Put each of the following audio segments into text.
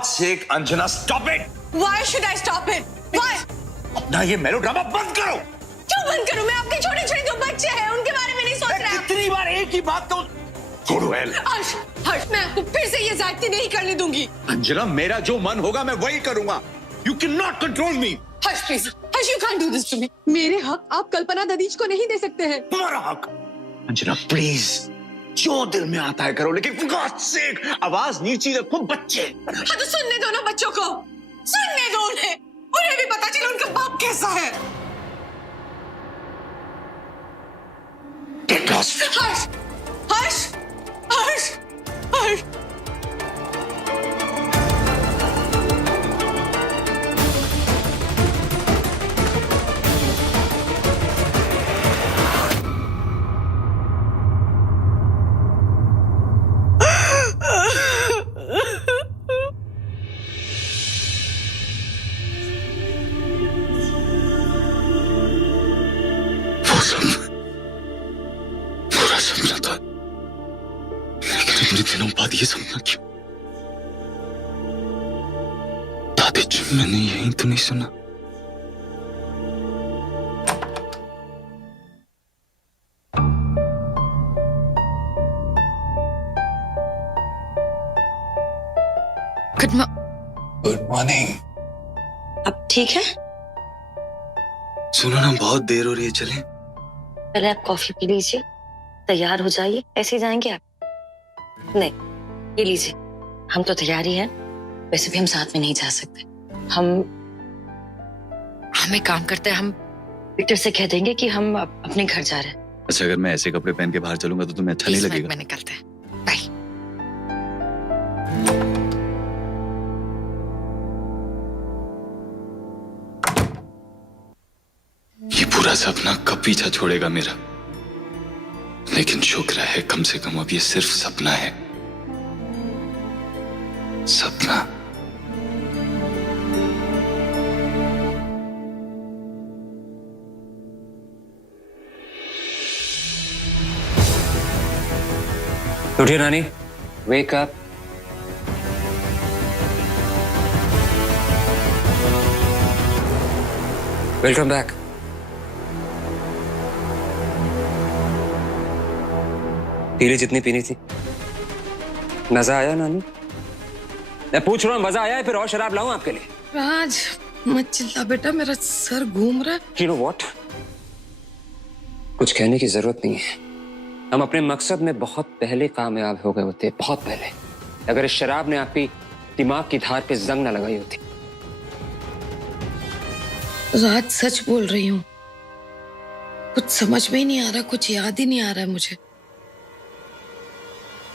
God's sake, Anjana, stop it! Why should I stop it? Why? अपना ये melodrama बंद करो। क्यों बंद करूं? मैं अपने छोटे-छोटे जो बच्चे हैं उनके बारे में नहीं सोच रहा। कितनी बार एक ही बात तो छोड़ो एल। हर्ष, मैं आपको फिर से ये जाती नहीं करने दूंगी। अंजना, मेरा जो मन होगा मैं वही करूंगा। You cannot control me. Harsh, please, Harsh, you can't do this to me. मेरे हक आप कल्पना ददीज को नहीं दे सकते हैं। तुम्हारा हक। अंजना, प्लीज, जो दिल में आता है करो, लेकिन for God's sake, आवाज नीची रखो बच्चे। हाँ तो सुनने दो ना बच्चों को, सुनने दो उन्हें भी पता चले उनका बाप कैसा है। Get lost. हर्ष, हर्ष, हर्ष, हर्ष। पूरा सपना था, लेकिन इतने दिनों बाद ये सपना क्यों? दादी जी, मैंने यही तो नहीं सुना। Good morning. अब ठीक है? सुनो ना, बहुत देर हो रही है, चलें? पहले आप कॉफी पी लीजिए, तैयार हो जाइए। ऐसे ही जाएंगे आप? नहीं, ये लीजिए, हम तो तैयार ही हैं। वैसे भी हम साथ में नहीं जा सकते। हम एक काम करते हैं, हम विक्टर से कह देंगे कि हम अपने घर जा रहे हैं। अच्छा, अगर मैं ऐसे कपड़े पहन के बाहर चलूंगा तो तुम्हें अच्छा नहीं लगेगा? मैं निकलते हैं, बाय। ये पूरा सपना कब पीछा छोड़ेगा मेरा? लेकिन शुक्र है, कम से कम अब ये सिर्फ सपना है। सपना। उठिए नानी, वेक अप। Welcome back. पी ली जितनी पीनी थी। मजा आया नानी? मैं पूछ रहा हूँ, मजा आया है? फिर और शराब लाऊं आपके लिए? राज, मत चिल्ला बेटा, मेरा सर घूम रहा है। You know what? कुछ कहने की जरूरत नहीं है। हम अपने मकसद में बहुत पहले कामयाब हो गए होते, बहुत पहले। अगर इस शराब ने आपकी दिमाग की धार पे जंग न लगाई होती। राज, सच बोल रही हूँ, कुछ समझ में ही नहीं आ रहा, कुछ याद ही नहीं आ रहा है मुझे।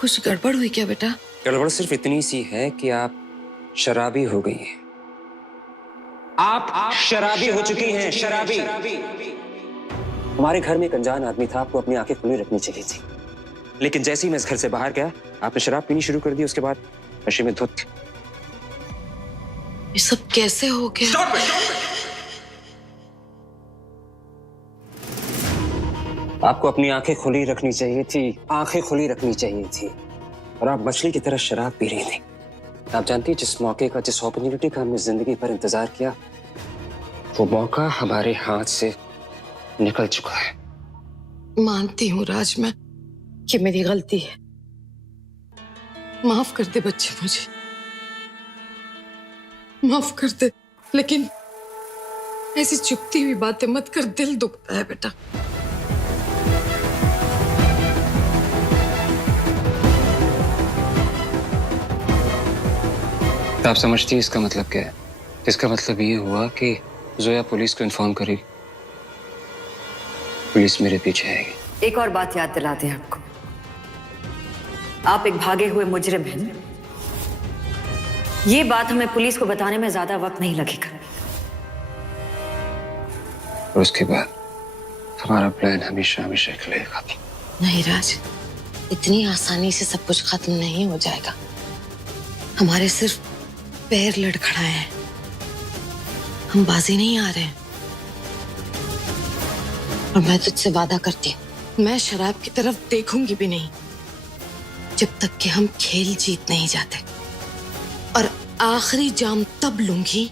कुछ गड़बड़ हुई क्या बेटा? गड़बड़ सिर्फ इतनी सी है कि आप शराबी हो गई हैं। आप शराबी हो चुकी हैं, शराबी। हमारे घर में एक अनजान आदमी था, आपको अपनी आंखें खुली रखनी चाहिए थी। लेकिन जैसे ही मैं इस घर से बाहर गया, आपने शराब पीनी शुरू कर दी। उसके बाद नशे में धुत। ये सब कैसे हो गया? Stop it! आपको अपनी आंखें खुली रखनी चाहिए थी, आंखें खुली रखनी चाहिए थी। और आप मछली की तरह शराब पी रही थी। आप जानती हैं, जिस मौके का, जिस अपॉर्चुनिटी का हमने जिंदगी पर इंतजार किया, वो मौका हमारे हाथ से निकल चुका है। मानती हूँ राज मैं कि मेरी गलती है। माफ कर दे बच्चे, मुझे माफ कर दे। लेकिन ऐसी चुपती हुई बातें मत कर, दिल दुखता है बेटा। तो आप समझती हैं इसका मतलब क्या है? इसका मतलब ये हुआ कि जोया पुलिस को इन्फॉर्म करेगी। पुलिस मेरे पीछे आएगी। एक और बात याद दिलाते हैं आपको, आप एक भागे हुए मुजरिम हैं। ये बात हमें पुलिस को बताने में ज्यादा वक्त नहीं लगेगा। और उसके बाद हमारा प्लान हमेशा हमेशा के लिए खत्म। नहीं राज, इतनी आसानी से सब कुछ खत्म नहीं हो जाएगा। हमारे सिर्फ पैर लड़खड़ाए हैं, हम बाजी नहीं आ रहे हैं। और मैं तुझसे वादा करती हूँ, मैं शराब की तरफ देखूंगी भी नहीं जब तक कि हम खेल जीत नहीं जाते। और आखिरी जाम तब लूंगी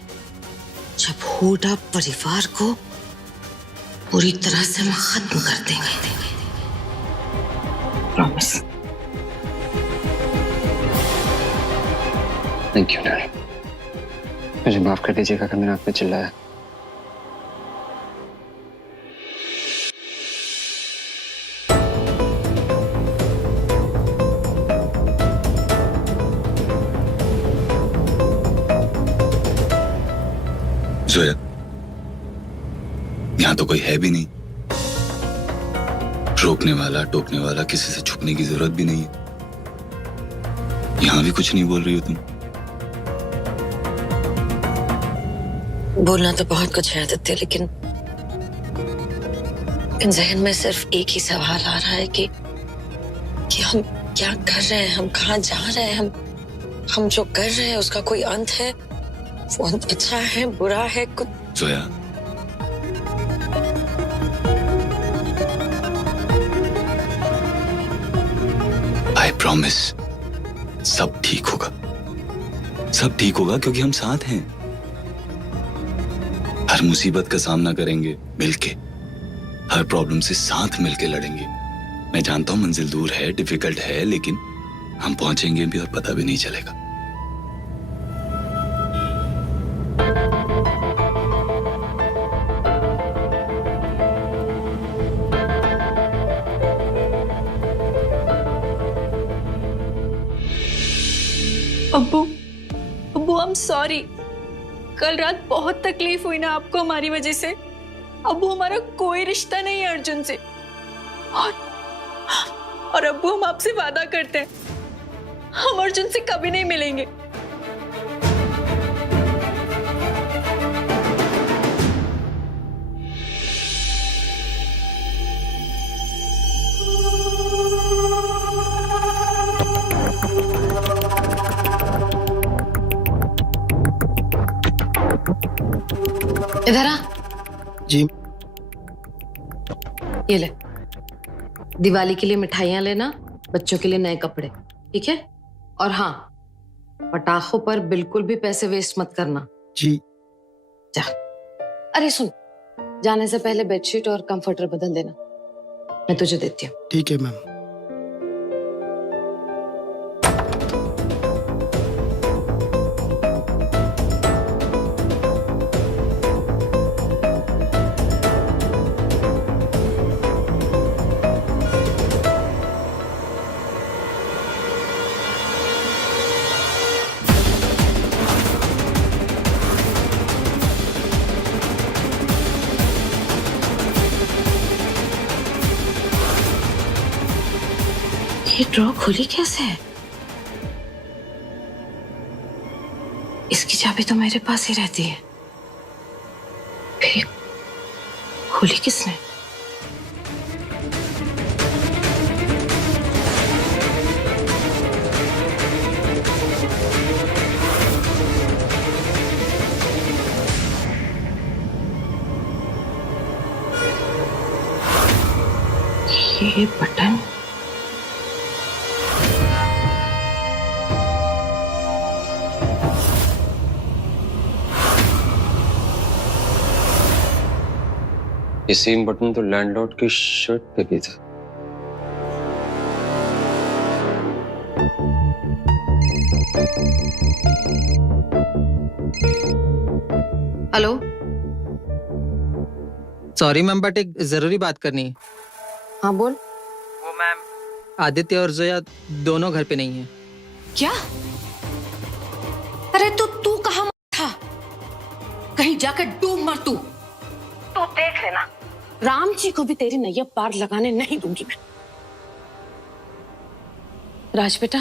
जब हुडा परिवार को पूरी तरह से हम खत्म कर देंगे। प्रॉमिस। Thank you daddy. मुझे माफ कर दीजिएगा कि मैंने आप पे चिल्लाया। जोया, यहां तो कोई है भी नहीं। रोकने वाला, टोकने वाला, किसी से छुपने की जरूरत भी नहीं है। यहां भी कुछ नहीं बोल रही हो तुम। बोलना तो बहुत कुछ है आदित्य, लेकिन जहन में सिर्फ एक ही सवाल आ रहा है कि हम क्या कर रहे हैं, हम कहाँ जा रहे हैं, हम जो कर रहे हैं उसका कोई अंत है? वो अंत अच्छा है, बुरा है, कुछ? जोया, आई प्रॉमिस सब ठीक होगा। सब ठीक होगा क्योंकि हम साथ हैं। हर मुसीबत का सामना करेंगे मिलके, हर प्रॉब्लम से साथ मिलके लड़ेंगे। मैं जानता हूं मंजिल दूर है, डिफिकल्ट है, लेकिन हम पहुंचेंगे भी और पता भी नहीं चलेगा। अब्बू, अब्बू आई एम सॉरी। कल रात बहुत तकलीफ हुई ना आपको हमारी वजह से। अब्बू हमारा कोई रिश्ता नहीं है अर्जुन से। और अब्बू हम आपसे वादा करते हैं, हम अर्जुन से कभी नहीं मिलेंगे। इधर आ। जी। ये ले, दिवाली के लिए मिठाइयां लेना, बच्चों के लिए नए कपड़े, ठीक है? और हाँ, पटाखों पर बिल्कुल भी पैसे वेस्ट मत करना। जी। जा। अरे सुन, जाने से पहले बेडशीट और कंफर्टर बदल देना, मैं तुझे देती हूँ। ठीक है मैम। ये ड्रॉ खुली कैसे है? इसकी चाबी तो मेरे पास ही रहती है, फिर खुली किसने? ये बटन ये सेम बटन तो लैंडलॉर्ड की शर्ट पे भी था। हेलो। सॉरी मैम, बट एक जरूरी बात करनी है। हाँ बोल। वो मैम, आदित्य और जोया दोनों घर पे नहीं है। क्या? अरे तो तू कहाँ था? कहीं जाकर डूब मर तू। तो देख लेना, राम जी को भी तेरी नैया पार लगाने नहीं दूंगी मैं। राज बेटा।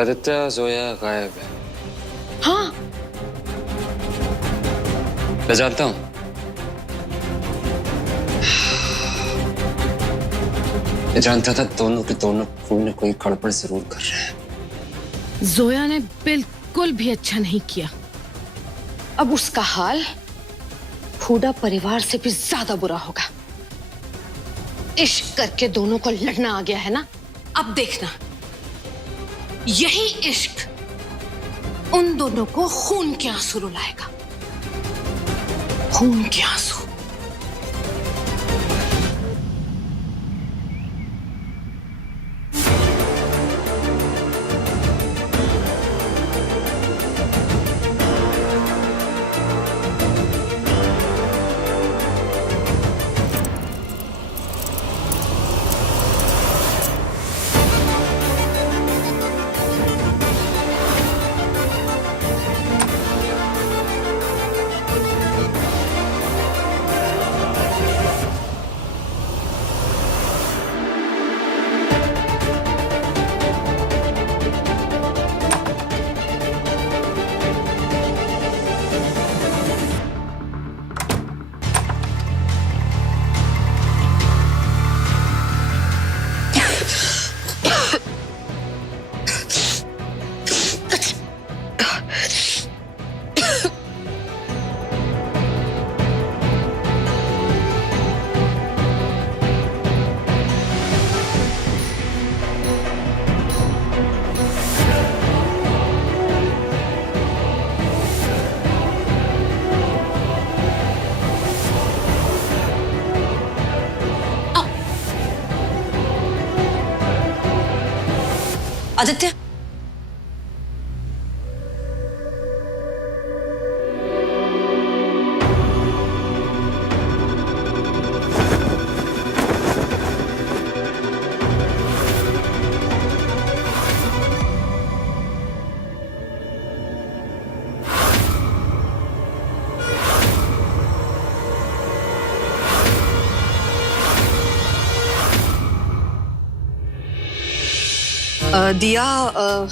आदित्य, जोया गायब है। हाँ, मैं जानता हूँ। मैं जानता था दोनों के दोनों कोई न कोई गड़बड़ जरूर कर रहे हैं। जोया ने बिल्कुल भी अच्छा नहीं किया। अब उसका हाल हुडा परिवार से भी ज्यादा बुरा होगा। इश्क करके दोनों को लड़ना आ गया है ना, अब देखना, यही इश्क उन दोनों को खून के आंसू रुलाएगा, खून के आंसू। आदित्य, दिया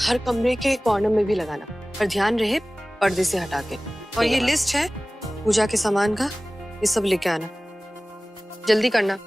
हर कमरे के कॉर्नर में भी लगाना, पर ध्यान रहे पर्दे से हटा के। और ये लिस्ट है पूजा के सामान का, ये सब लेके आना, जल्दी करना।